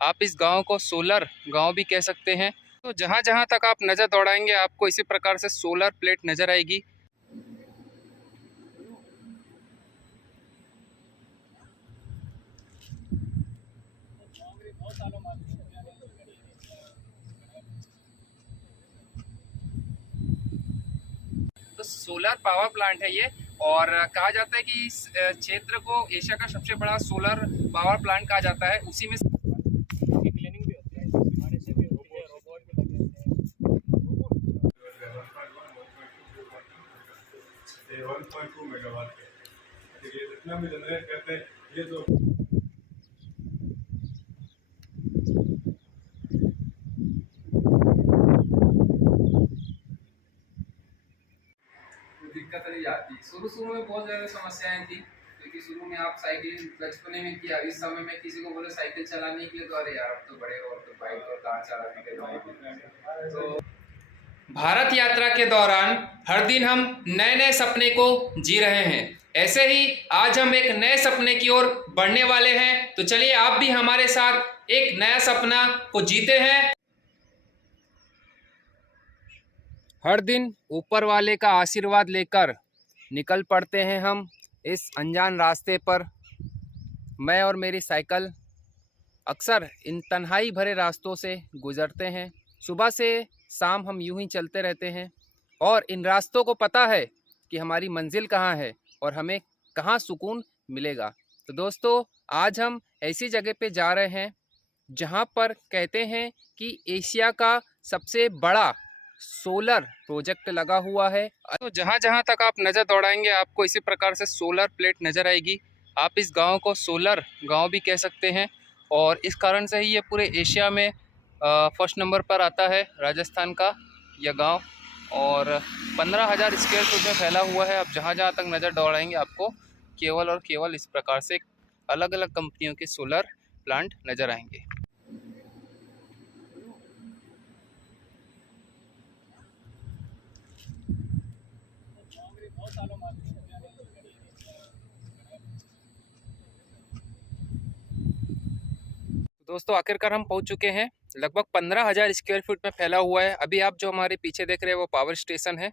आप इस गांव को सोलर गांव भी कह सकते हैं। तो जहां जहां तक आप नज़र दौड़ाएंगे आपको इसी प्रकार से सोलर प्लेट नज़र आएगी। तो सोलर पावर प्लांट है ये, और कहा जाता है कि इस क्षेत्र को एशिया का सबसे बड़ा सोलर पावर प्लांट कहा जाता है। उसी में क्लीनिंग भी होती है, हमारे से भी होती है, रोबोट भी लगे होते हैं। 1.2 मेगावाट के ये जितना भी जनरेट करते हैं ये तो दिक्कत नहीं आती। शुरू में बहुत ज़्यादा समस्याएं थी, क्योंकि शुरू में आप साइकिल बचपने में किया, इस समय में किसी को बोले साइकिल चलाने के लिए तो अरे यार अब तो बड़े और तो बाइक और कार चलाने के लिए। तो भारत यात्रा के दौरान हर दिन हम नए नए सपने को जी रहे हैं। ऐसे ही आज हम एक नए सपने की ओर बढ़ने वाले हैं। तो चलिए आप भी हमारे साथ एक नया सपना को जीते हैं। हर दिन ऊपर वाले का आशीर्वाद लेकर निकल पड़ते हैं हम इस अनजान रास्ते पर। मैं और मेरी साइकिल अक्सर इन तन्हाई भरे रास्तों से गुजरते हैं। सुबह से शाम हम यूं ही चलते रहते हैं और इन रास्तों को पता है कि हमारी मंजिल कहाँ है और हमें कहाँ सुकून मिलेगा। तो दोस्तों आज हम ऐसी जगह पे जा रहे हैं जहाँ पर कहते हैं कि एशिया का सबसे बड़ा सोलर प्रोजेक्ट लगा हुआ है। तो जहाँ जहाँ तक आप नज़र दौड़ाएंगे आपको इसी प्रकार से सोलर प्लेट नज़र आएगी। आप इस गांव को सोलर गांव भी कह सकते हैं, और इस कारण से ही ये पूरे एशिया में फर्स्ट नंबर पर आता है राजस्थान का यह गांव। और 15,000 स्क्वायर फुट में फैला हुआ है। आप जहाँ जहाँ तक नज़र दौड़ाएंगे आपको केवल और केवल इस प्रकार से अलग अलग कंपनियों के सोलर प्लांट नज़र आएंगे। दोस्तों आखिरकार हम पहुंच चुके हैं। लगभग 15,000 स्क्वायर फीट में फैला हुआ है। अभी आप जो हमारे पीछे देख रहे हैं वो पावर स्टेशन है,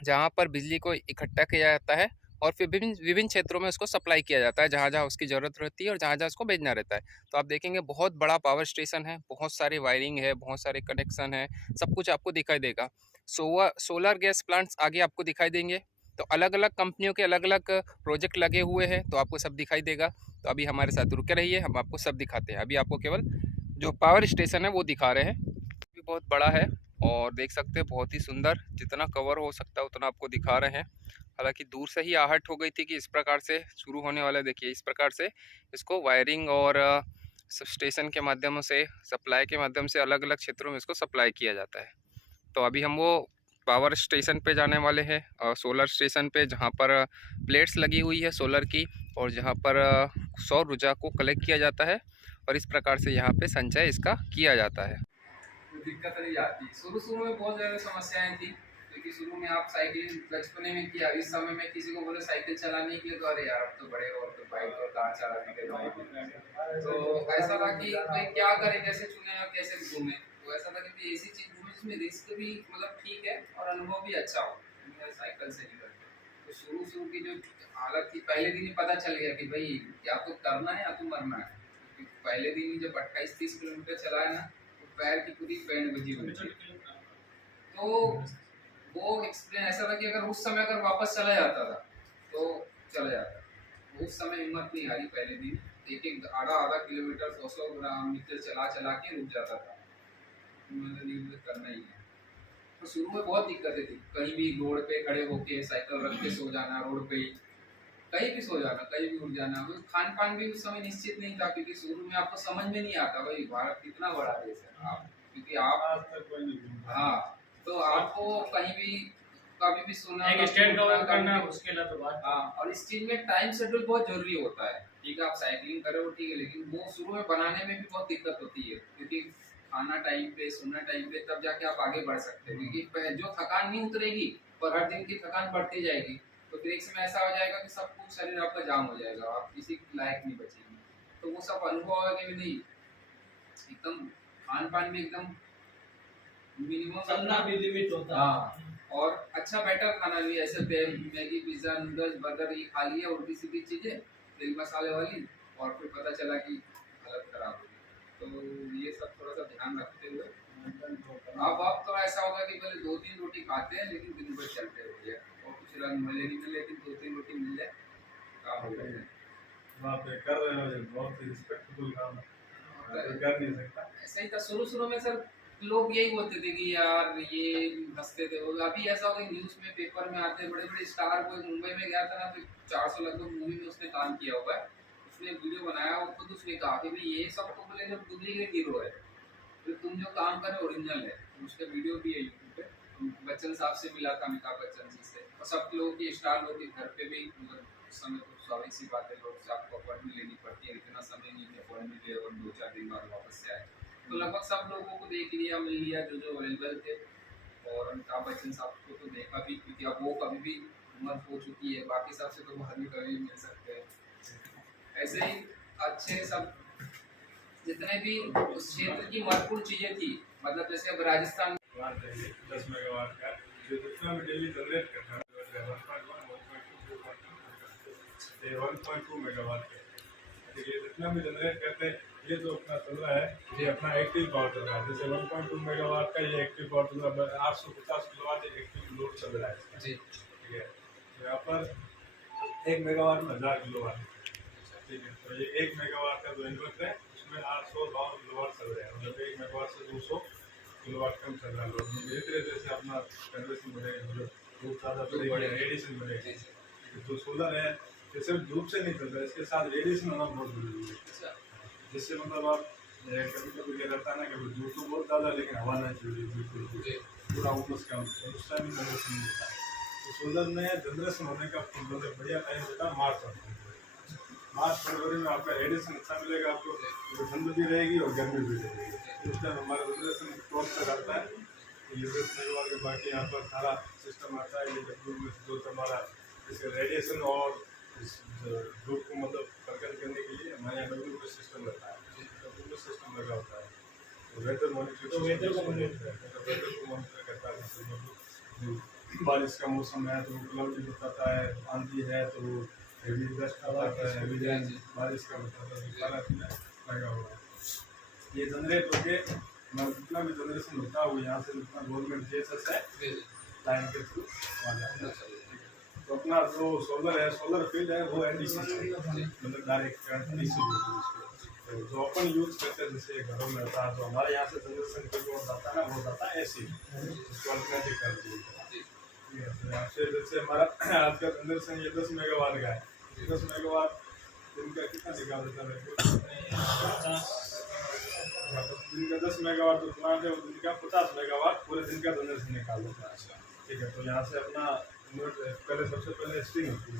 जहां पर बिजली को इकट्ठा किया जाता है और फिर विभिन्न विभिन्न क्षेत्रों में उसको सप्लाई किया जाता है जहां जहां उसकी ज़रूरत रहती है और जहां जहां उसको भेजना रहता है। तो आप देखेंगे बहुत बड़ा पावर स्टेशन है, बहुत सारी वायरिंग है, बहुत सारे कनेक्शन है, सब कुछ आपको दिखाई देगा। सोलर गैस प्लांट्स आगे आपको दिखाई देंगे। तो अलग अलग कंपनियों के अलग अलग प्रोजेक्ट लगे हुए हैं, तो आपको सब दिखाई देगा। तो अभी हमारे साथ रुके रहिए, हम आपको सब दिखाते हैं। अभी आपको केवल जो पावर स्टेशन है वो दिखा रहे हैं। भी बहुत बड़ा है और देख सकते हैं बहुत ही सुंदर, जितना कवर हो सकता है उतना आपको दिखा रहे हैं। हालांकि दूर से ही आहट हो गई थी कि इस प्रकार से शुरू होने वाला है। देखिए इस प्रकार से इसको वायरिंग और स्टेशन के माध्यम से, सप्लाई के माध्यम से अलग अलग क्षेत्रों में इसको सप्लाई किया जाता है। तो अभी हम वो पावर स्टेशन पे जाने वाले हैं, सोलर स्टेशन पे, जहाँ पर प्लेट्स लगी हुई है सोलर की, और जहाँ पर सौर ऊर्जा को कलेक्ट किया जाता है और इस प्रकार से यहाँ पे संचय इसका किया जाता है। दिक्कत नहीं आती। शुरू में बहुत ज़्यादा समस्याएं थी, क्योंकि शुरू में आप साइकिल बचपने में किया, इस समय में किसी को बोले साइकिल चलाने के लिए तो अरे यार अब तो बड़े और तो बाइक और कार चलाने के लिए। तो ऐसा था कि भाई क्या करें, कैसे चुने और कैसे घूमें। तो ऐसा था कि ऐसी चीज़ घूमें जिसमें रिस्क भी मतलब ठीक है और अनुभव भी अच्छा हो। साइकिल से निकल तो शुरू की जो हालत थी, पहले दिन ही पता चल गया कि भाई या तो करना है या तो मरना है। पहले दिन ही जब 28-30 किलोमीटर चलाया ना, पैर की पूरी बैंड बजी हुई थी। तो वो एक्सपीरियंस ऐसा था कि अगर उस समय अगर वापस चला जाता था तो चला जाता। उस समय हिम्मत नहीं हारी, पहले दिन एक आधा किलोमीटर 100 मीटर चला चला के रुक जाता था। नहीं मुझे करना ही है। तो शुरू में बहुत दिक्कतें थी, कहीं भी रोड पे खड़े होके साइकिल रख के सो जाना, रोड पे ही कहीं भी सो जाना, कहीं भी उठ जाना। खान पान भी उस समय निश्चित नहीं था, क्योंकि शुरू में आपको समझ में नहीं आता भाई भारत कितना बड़ा देश है। आप क्योंकि आप हाँ, तो आपको कहीं भी कभी भी सोना, एक स्टेट कवर करना मुश्किल है। तो बात हाँ, और इस चीज में टाइम शेड्यूल बहुत जरूरी होता है। ठीक है आप साइकिलिंग करो ठीक है, लेकिन वो शुरू में बनाने में भी बहुत दिक्कत होती है, क्योंकि खाना टाइम पे, सोना टाइम पे, तब जाके आप आगे बढ़ सकते हैं। क्योंकि जो थकान नहीं उतरेगी पर हर दिन की थकान बढ़ती जाएगी, तो फिर एक समय ऐसा हो जाएगा कि सब कुछ शरीर आपका जाम हो जाएगा, आप किसी लायक नहीं बचेंगे। तो वो सब अनुभव है कि नहीं, एकदम खान पान में एकदम मिनिमम चलना भी लिमिट होता है। हाँ, और अच्छा बेटर खाना भी, ऐसे मैगी पिज्जा नूडल्स बर्गर ये खा लिया उल्टी सीधी चीजें तेल मसाले वाली, और फिर पता चला कि हालत खराब हो गई। तो ये सब थोड़ा सा ध्यान रखते हुए अब तो ऐसा होगा कि पहले 2-3 रोटी खाते हैं लेकिन दिन भर चलते रहिए, और कुछ रंग भले नहीं मिले लेकिन 2-3 रोटी मिल जाए काम हो जाए। आप कर रहे हो, बहुत ही रिस्पेक्टफुल काम है, कर नहीं सकता। ऐसा ही था शुरू में सर, लोग यही बोलते थे कि यार ये हंसते थे। और अभी ऐसा हो गया न्यूज़ में पेपर में आते हैं बड़े बड़े स्टार, कोई मुंबई में गया था ना, तो 400 लगभग मूवी में उसने काम किया हुआ है, उसने वीडियो बनाया और खुद उसने कहा कि भाई ये सब तो बोले जब डुप्लीकेट हीरो है, तो तुम जो काम कर रहे हो ओरिजिनल है। उसका वीडियो भी है यूट्यूब पे, बच्चन साहब से मिला था, अमिताभ बच्चन जी से, और सब लोगों की स्टार लोगों के घर पे भी, मतलब उस समय तो स्वाभाविक सी बात है, लोग से आपको अपॉइंटमेंट लेनी पड़ती है, इतना समय नहीं कि अपॉइंटमेंट ले और 2-4 दिन बाद वापस से आए। तो लगभग सब लोगों को देख लिया, मिल लिया जो अवेलेबल थे, और अमिताभ बच्चन साहब को तो देखा भी, क्योंकि अब वो कभी भी उम्र हो चुकी है, बाकी सबसे तो बाहर भी कभी मिल सकते हैं। ऐसे ही अच्छे सब जितने भी उस क्षेत्र की महत्वपूर्ण चीजें थी, मतलब जैसे अब राजस्थान 10 मेगावाट का जो जितना भी डेली जनरेट करता है 1.2 मेगावाट का, ये जितना भी जनरेट करते हैं, ये जो अपना चल रहा है ये अपना एक्टिव पावर चल रहा है। जैसे 1.2 मेगावाट का ये एक्टिव पावर चल रहा है, 850 किलोवाट एक्टिव लोड चल रहा है जी, ठीक है। तो यहाँ पर 1 मेगावाट में 1000 किलोवाट ठीक है। तो ये 1 मेगावाट का जो इन्वर्टर है उसमें 852 किलोवाट चल रहा है, मतलब 1 मेगावाट से 200 किलोवाट कम चल रहा है लोड। धीरे धीरे जैसे अपना जनरेशन बढ़ेगा, मतलब धूप ज़्यादा बढ़ेगा, रेडिएशन बढ़ेगा। जो सोलर है ये सिर्फ धूप से नहीं चलता, इसके साथ रेडिएशन होना बहुत जरूरी है, जिससे मतलब आप कभी कभी क्या रहता है ना कि धूप तो बहुत ज़्यादा लेकिन हवा नहीं चल रही बिल्कुल पूरा उमस का, उस टाइम जनरेशन नहीं होता है। तो सोलर में जनरेशन होने का मतलब बढ़िया टाइम होता है मार्च फरवरी में आपका रेडिएशन अच्छा मिलेगा आपको, तो ठंड भी रहेगी और गर्मी भी रहेगी। उस टाइम हमारा जनरेशन टॉप तक आता है। ये 10 मेगावाट के बाकी यहाँ पर सारा सिस्टम आता है। ये जो हमारा जैसे रेडिएशन और धूप को मतलब कंट्रोल करने के लिए हमारे यहाँ डब्ल्यू सिस्टम रहता है, डब्ल्यू सिस्टम लगा होता है। तो वेदर मॉनिटर को मॉनिटर करता है। बारिश का मौसम है तो क्लाउडी बताता है, आंधी है तो हेवी डस्ट बताता है, हेवी बारिश का बताता है, सारा लगा हुआ है। ये जनरेट होके जितना भी जनरेशन होता है वो यहाँ से जितना गवर्नमेंट जेएसएस है लाइन के थ्रू आ जाता है। तो अपना जो सोलर है, सोलर फील्ड है वो एनडीसी मतलब डायरेक्ट डीसी, तो जो अपन यूज करते हैं जैसे घरों में होता है, तो हमारे यहाँ से जनरेशन को जाता है ना, वो जाता है एसी, उसको अल्टरनेटिव कर दिया। तो यहाँ से जैसे हमारा आज का जनरेशन ये 10 मेगावाट का है, 10 मेगावाट दिन का कितना निकाल देता है, दिन का 10 मेगावाट जो प्लांट है वो दिन का 50 मेगावाट पूरे दिन का जनरेशन निकाल देता है ठीक है। तो यहाँ से अपना पहले सबसे पहले स्ट्रिंग होती है,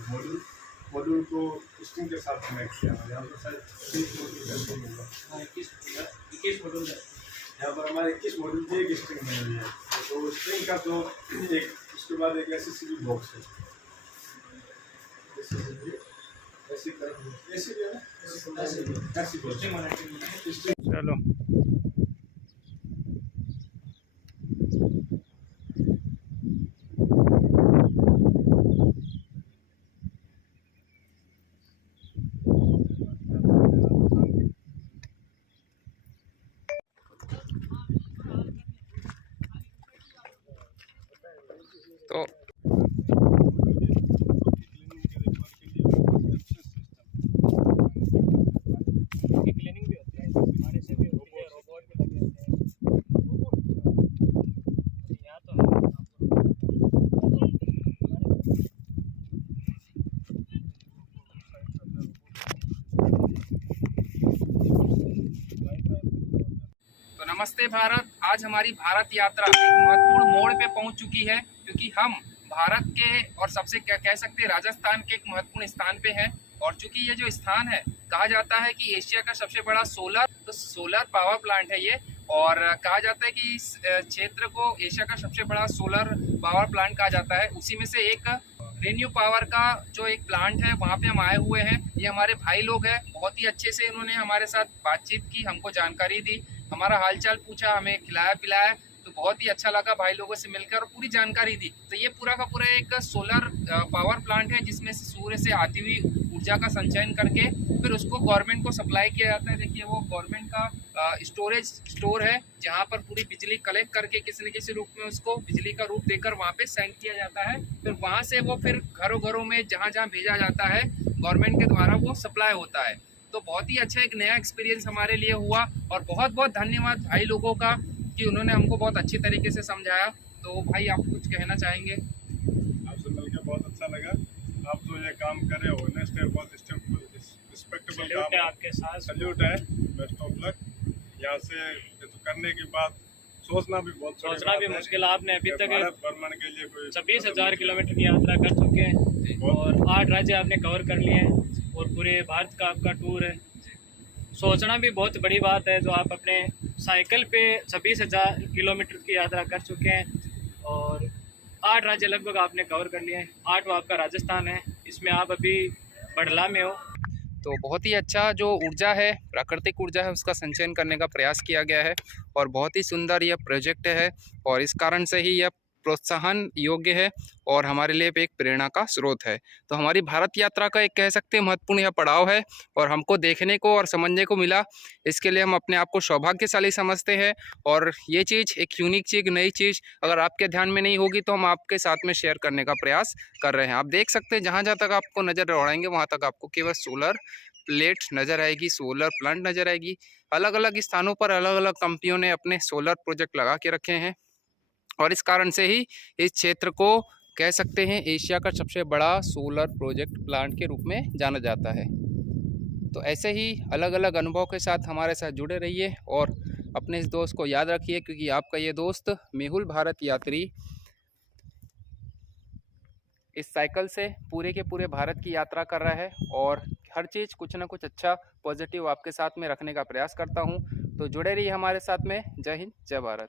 मॉड्यूल को स्ट्रिंग के साथ कनेक्ट किया, यहाँ पर शायद 21 मॉड्यूल है, यहाँ पर हमारे 21 मॉड्यूल की एक स्ट्रिंग बनी हुई है। तो स्ट्रिंग का जो एक उसके बाद एक एससीबी बॉक्स है, चलो तो क्लीनिंग भी होती है, हमारे से भी होती है, रोबोट भी लगे होते हैं। यहाँ तो नमस्ते भारत। आज हमारी भारत यात्रा एक महत्वपूर्ण मोड़ पे पहुंच चुकी है, क्योंकि हम भारत के और सबसे क्या कह सकते हैं राजस्थान के एक महत्वपूर्ण स्थान पे हैं। और चूंकि ये जो स्थान है कहा जाता है कि एशिया का सबसे बड़ा सोलर पावर प्लांट है ये, और कहा जाता है कि इस क्षेत्र को एशिया का सबसे बड़ा सोलर पावर प्लांट कहा जाता है। उसी में से एक रेन्यू पावर का जो एक प्लांट है वहाँ पे हम आए हुए हैं। ये हमारे भाई लोग हैं, बहुत ही अच्छे से इन्होंने हमारे साथ बातचीत की, हमको जानकारी दी, हमारा हालचाल पूछा, हमें खिलाया पिलाया, तो बहुत ही अच्छा लगा भाई लोगों से मिलकर और पूरी जानकारी दी। तो ये पूरा का पूरा एक सोलर पावर प्लांट है जिसमें से सूर्य से आती हुई ऊर्जा का संचयन करके फिर उसको गवर्नमेंट को सप्लाई किया जाता है। देखिए वो गवर्नमेंट का स्टोरेज स्टोर है जहाँ पर पूरी बिजली कलेक्ट करके किसी न किसी रूप में उसको बिजली का रूप देकर वहाँ पे सेंड किया जाता है। फिर वहाँ से वो फिर घरों घरों में जहाँ जहाँ भेजा जाता है गवर्नमेंट के द्वारा वो सप्लाई होता है। तो बहुत ही अच्छा एक नया एक्सपीरियंस हमारे लिए हुआ और बहुत बहुत धन्यवाद भाई लोगों का कि उन्होंने हमको बहुत अच्छी तरीके से समझाया। तो भाई आप कुछ कहना चाहेंगे? आपसे मिलकर बहुत अच्छा लगा। आप जो ये काम कर रहे हो ऑनेस्ट है, बहुत रिस्पेक्टेबल काम है आपके साथ, सल्यूट है, बेस्ट ऑफ लक। यहाँ से ये तो करने के बाद सोचना भी मुश्किल। आपने अभी तक भ्रमण के लिए कोई 26,000 किलोमीटर की यात्रा कर चुके हैं और 8 राज्य आपने कवर कर लिए हैं और पूरे भारत का आपका टूर है। सोचना भी बहुत बड़ी बात है जो आप अपने साइकिल पे 26,000 किलोमीटर की यात्रा कर चुके हैं और 8 राज्य लगभग आपने कवर कर लिए हैं। 8वां आपका राजस्थान है, इसमें आप अभी बड़ला में हो। तो बहुत ही अच्छा जो ऊर्जा है, प्राकृतिक ऊर्जा है, उसका संचयन करने का प्रयास किया गया है और बहुत ही सुंदर यह प्रोजेक्ट है और इस कारण से ही यह प्रोत्साहन योग्य है और हमारे लिए एक प्रेरणा का स्रोत है। तो हमारी भारत यात्रा का एक कह सकते हैं महत्वपूर्ण यह पड़ाव है और हमको देखने को और समझने को मिला। इसके लिए हम अपने आप को सौभाग्यशाली समझते हैं और ये चीज़ एक यूनिक चीज़, नई चीज़ अगर आपके ध्यान में नहीं होगी तो हम आपके साथ में शेयर करने का प्रयास कर रहे हैं। आप देख सकते हैं जहाँ जहाँ तक आपको नज़र दौड़ाएंगे वहाँ तक आपको केवल सोलर प्लेट नज़र आएगी, सोलर प्लांट नज़र आएगी। अलग अलग स्थानों पर अलग अलग कंपनियों ने अपने सोलर प्रोजेक्ट लगा के रखे हैं और इस कारण से ही इस क्षेत्र को कह सकते हैं एशिया का सबसे बड़ा सोलर प्रोजेक्ट प्लांट के रूप में जाना जाता है। तो ऐसे ही अलग अलग अनुभव के साथ हमारे साथ जुड़े रहिए और अपने इस दोस्त को याद रखिए क्योंकि आपका ये दोस्त मेहुल भारत यात्री इस साइकिल से पूरे के पूरे भारत की यात्रा कर रहा है और हर चीज़ कुछ ना कुछ अच्छा पॉजिटिव आपके साथ में रखने का प्रयास करता हूँ। तो जुड़े रहिए हमारे साथ में। जय हिंद, जय भारत।